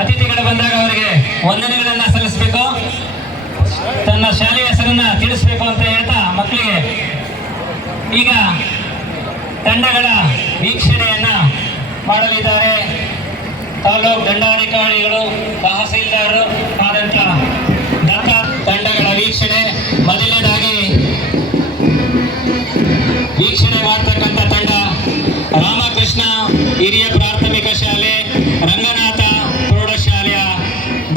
ಅತಿಥಿಗಳು ಬಂದಾಗ ಅವರಿಗೆ ವಂದನೆಗಳನ್ನ ಸಲ್ಲಿಸಬೇಕು, ತನ್ನ ಶಾಲೆಯ ಹೆಸರನ್ನ ತಿಳಿಸಬೇಕು ಅಂತ ಹೇಳ್ತಾ ಮಕ್ಕಳಿಗೆ ಈಗ ತಂಡಗಳ ವೀಕ್ಷಣೆಯನ್ನ ಮಾಡಲಿದ್ದಾರೆ. ತಾಲೂಕು ದಂಡಾಧಿಕಾರಿಗಳು, ತಹಸೀಲ್ದಾರರು ಆದಂತ ತಂಡಗಳ ವೀಕ್ಷಣೆ. ಮೊದಲನೇದಾಗಿ ವೀಕ್ಷಣೆ ಮಾಡತಕ್ಕಂಥ ತಂಡ ರಾಮಕೃಷ್ಣ ಹಿರಿಯ ಪ್ರಾಥಮಿಕ ಶಾಲೆ, ರಂಗನಾಥ ಪ್ರೌಢಶಾಲೆಯ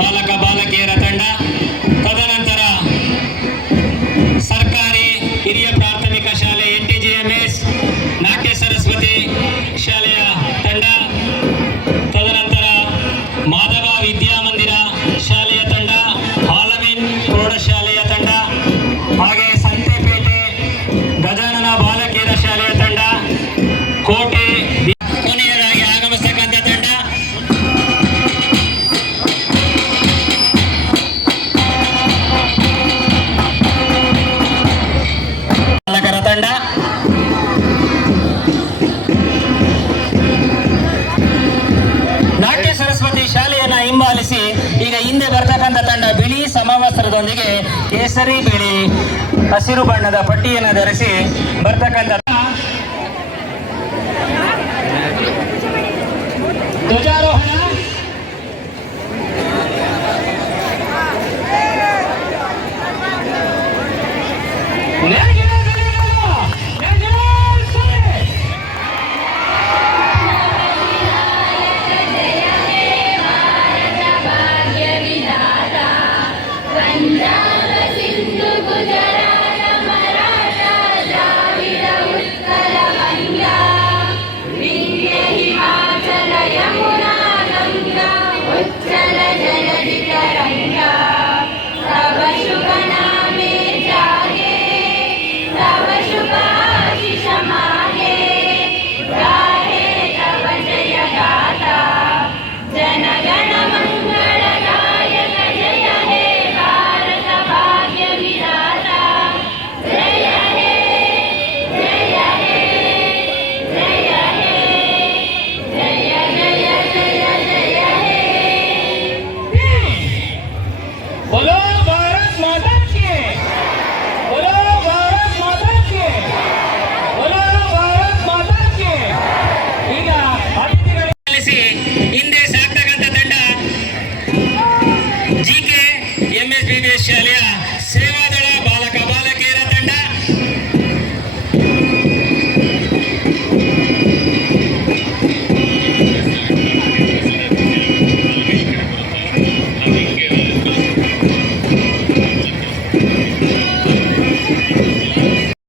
ಬಾಲಕ ಬಾಲಕಿಯರ ತಂಡ. ತದನಂತರ ಸರ್ಕಾರಿ ಹಿರಿಯ ಪ್ರಾಥಮಿಕ ಶಾಲೆ NTGMS ನಾಟ್ಯ ಸರಸ್ವತಿ ಶಾಲೆಯ ತಂಡ. ತದನಂತರ ಮಾಧವ ವಿದ್ಯಾಮಂದಿರ ಶಾಲೆಯ ತಂಡ, ಹಾಲಮೀನ್ ಪ್ರೌಢಶಾಲೆಯ ತಂಡ, ಹಾಗೆ ಸಂತೆಪೇಟೆ ಗಜಾನನ ಬಾಲಕಿಯರ ಶಾಲೆಯ ತಂಡ, ಕೋಟೆ ಕೊನೆಯರಾಗಿ ಆಗಮಿಸತಕ್ಕಂಥ ತಂಡ ಬಾಲಕರ ತಂಡ. ನಾಟ್ಯ ಸರಸ್ವತಿ ಶಾಲೆಯನ್ನ ಹಿಂಬಾಲಿಸಿ ಈಗ ಹಿಂದೆ ಬರ್ತಕ್ಕಂಥ ತಂಡ ಬಿಳಿ ಸಮವಸ್ತ್ರದೊಂದಿಗೆ ಕೇಸರಿ ಬಿಳಿ ಹಸಿರು ಬಣ್ಣದ ಪಟ್ಟಿಯನ್ನು ಧರಿಸಿ ಬರ್ತಕ್ಕಂಥ ಧ್ವಜಾರೋಹಣ. ಹಿಂದೆ ಸಾಕ್ತಕ್ಕಂಥ ತಂಡ GK MSBBS ಶಾಲೆಯ